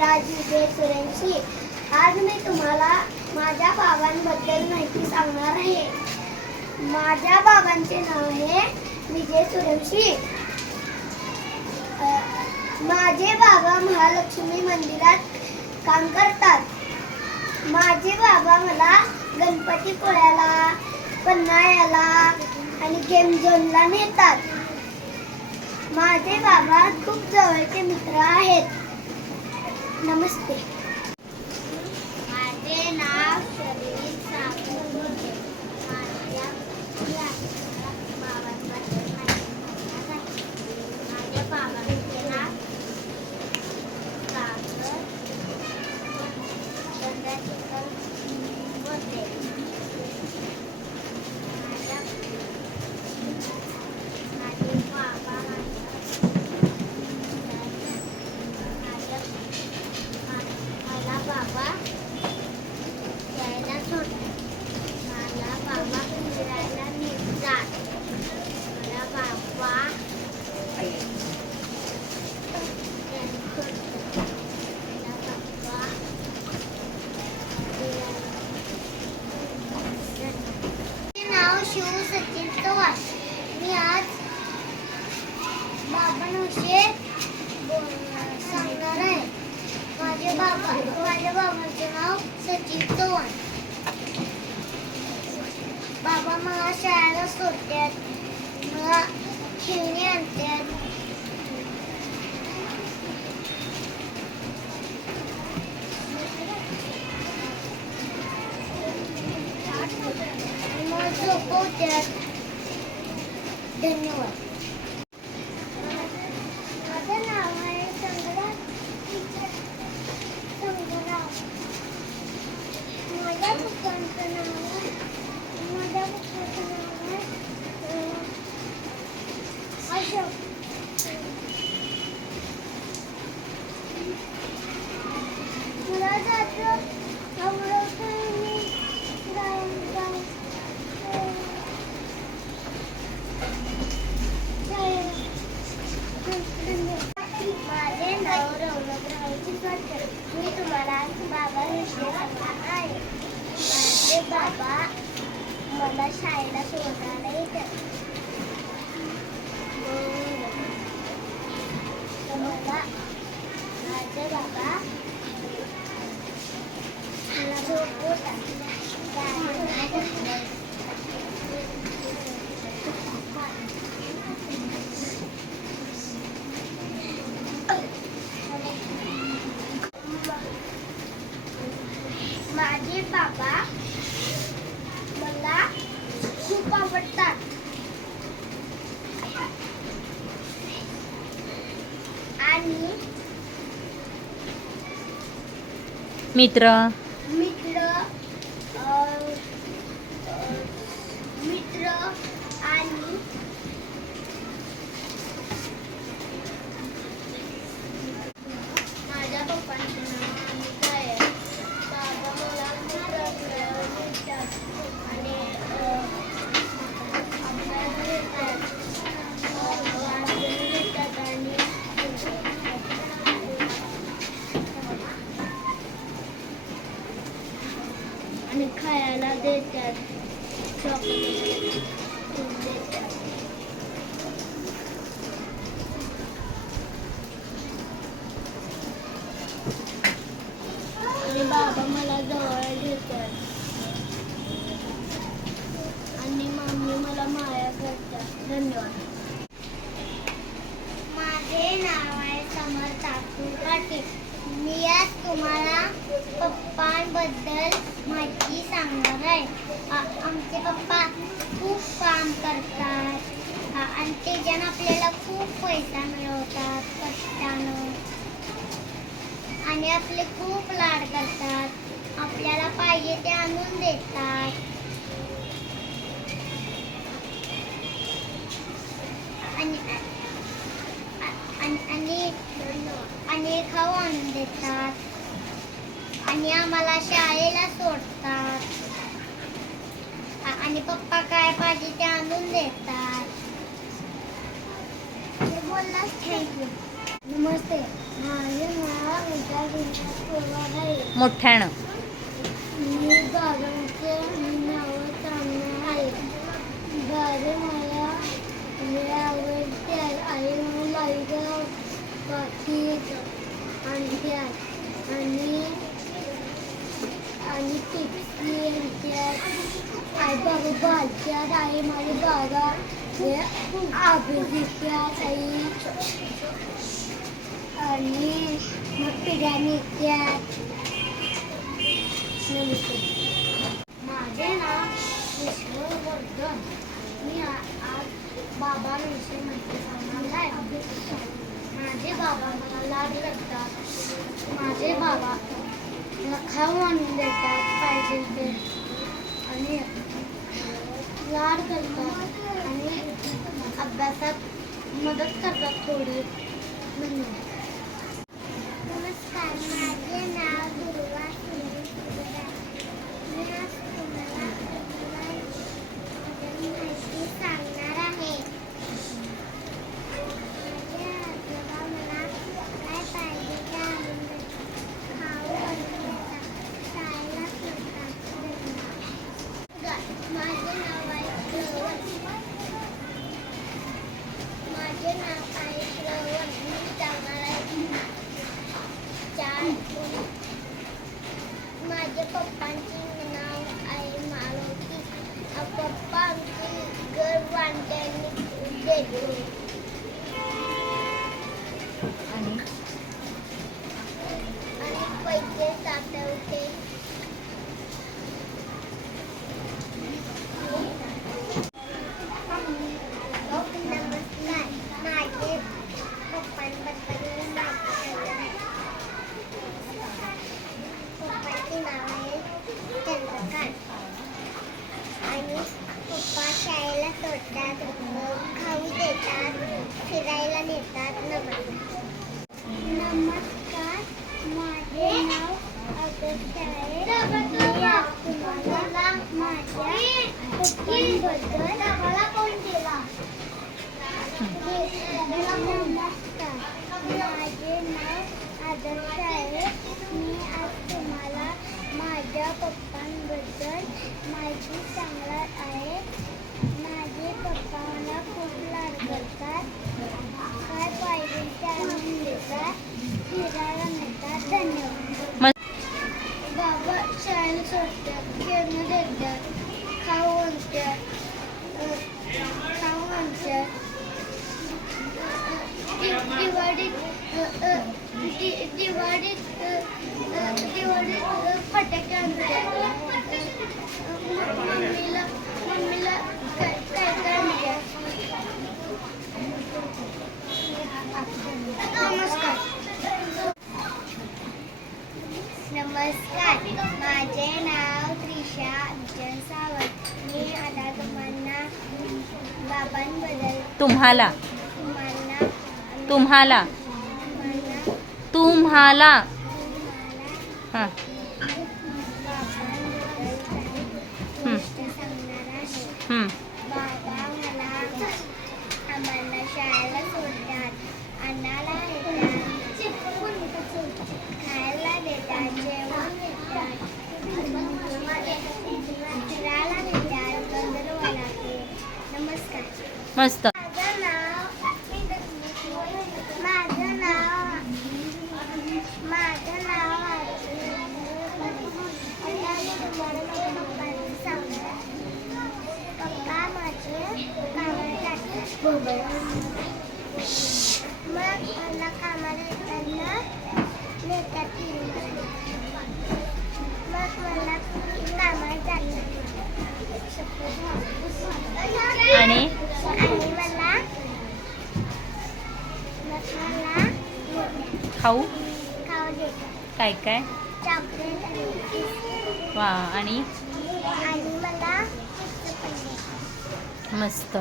राज विजय सुरेंशी. आज मी तुम्हाला माझ्या बाबांबद्दल माहिती सांगणार आहे. माझ्या बाबांचे नाव आहे विजय सुरेंशी. माझे बाबा महालक्ष्मी मंदिरात काम करतात. माझे बाबा मला गणपतीपुळ्याला, पन्हाळ्याला आणि गेम झोनला नेतात. माझे बाबा खूप जवळचे मित्र आहेत. नमस्ते. माझे नाव शरीर साबू. माझ्या बाबांबद्दल माझ्या बाबांचे नाव सागर चंद्रशेखर बोलते. माझे बाबा मला बाबा यायला सोडतात. मला बाबा फिरायला नेतात. मला बाबा नाव शिव सचिन चव्हाण. मी आज बाबांविषयी सांगणार आहे. माझ्या बाबांचे नाव सचिन चव्हाण. बाबा मला शाळेला सोडतात, मला खेळणी आणतात. मला झोपवतात. धन्यवाद. माझं नाव आहे संग्राम. माझ्या पप्पांचं नाव आहे अशोक. मला जायचं आवडतं. माझे नाव रौनक रावची करते. मी तुम्हाला बाबांविषयी सांगणार आहे. माझे बाबा मला शाळेला सोडायला येतात. माझे बाबा मला झोपवतात. माझे बाबा मला खूप आवडतात. आणि मित्र आणि माझ्या पप्पांचे नाव अमित आहे. बाबा मला खूप आवडतात आणि अभ्यास देतात. आणि खायला देतात. चॉकलेट देतात. आणि बाबा मला जवळ घेतात. आणि मम्मी मला माया करतात. धन्यवाद. माझे नाव आहे समर्थ काटे. मी आज तुम्हाला पप्पांबद्दल माहिती सांगणार आहे. आमचे पप्पा खूप काम करतात आणि त्याच्यानं आपल्याला खूप पैसा मिळवतात कष्टानं. आणि आपले खूप लाड करतात. आपल्याला पाहिजे ते आणून देतात. आणि खाऊ आणून देतात. आणि आम्हाला शाळेला सोडतात. आणि पप्पा काय पाहिजे ते आणून देतात. बोललास. थँक्यू. नमस्ते. माझे नाव विजय मोठ्यानं. मी बाबांचे नाव सांगणार आहे. बाबा मला लय आवडते. आई मला लाईट पाठी आणतात आणि टिपसी आणतात. आई बाबा बालतात. आई माझे बाबा आभी देतात. आई आणि मग पिढ्या निघतात. माझे नाव विष्णू वर्धन. मी आज बाबांविषयी माहिती सांगणार आहे. माझे बाबा मला लाड करतात. माझे बाबा मला खाऊ आणून देतात पाहिजे ते आणि लाड करतात आणि अभ्यासात मदत करतात थोडी. धन्यवाद. नमस्कार, माझे नाव दुर्वा सुरेश गुजराल. मी आज तुम्हाला माहिती सांगणार आहे. माझे आजोबा मला काय पाहिजे ते आणून देतात. खाऊ आणून देतात. शाळेला सोडतात. माझे नाव आहे श्रवण. माझे नाव आहे श्रवण. मी सांगणार आहे माझ्या पप्पांचे नाव आहे मालती. पप्पा आमचे घर बांधण्याने देतो आणि पैसे साठवते. नमस्कार, माझे पप्पांबद्दल पप्पाचे नाव आहे चंद्रकांत आणि पप्पा शाळेला सोडतात, खाऊ देतात, फिरायला नेतात. नमस्कार, माझे नाव आदर्श आहे. मी आज तुम्हाला माझ्या पप्पांबद्दल कोण दिला. नमस्कार, माझे नाव आदर्श आहे. मी आज तुम्हाला माझ्या पप्पांबद्दल माहिती सांगणार आहे. माझे पप्पा मला खूप लाड करतात. काय पाहिजे ते आणून देतात. फिरायला नेतात. धन्यवाद. बाबा शाळेला सोडतात, खेळणं देतात, खाऊ आणतात. दिवाळीत फटाके आणतात. मम्मीला काय काय आणतात. नमस्कार, माझे नाव त्रिशा अर्जन सावंत. मी आता तुम्हाला बाबांबद्दल तुम्हाला तुम्हाला तुम्हाला हां बाबा मला आम्हाला शाळेला सोडतात, आणायला येतात, खायला देतात, जेवण देतात, फिरायला नेतात, गंधर्वाला. नमस्कार. मस्त. माझं नाव पप्पा माझे कामाला जातात. मग मला कामाला येताना नेतात. मग मला कामाला जातात आणि मला खाऊ देतात. काय काय चॉकलेट आणि बिस्किट. वा. आणि आणि मला मस्त.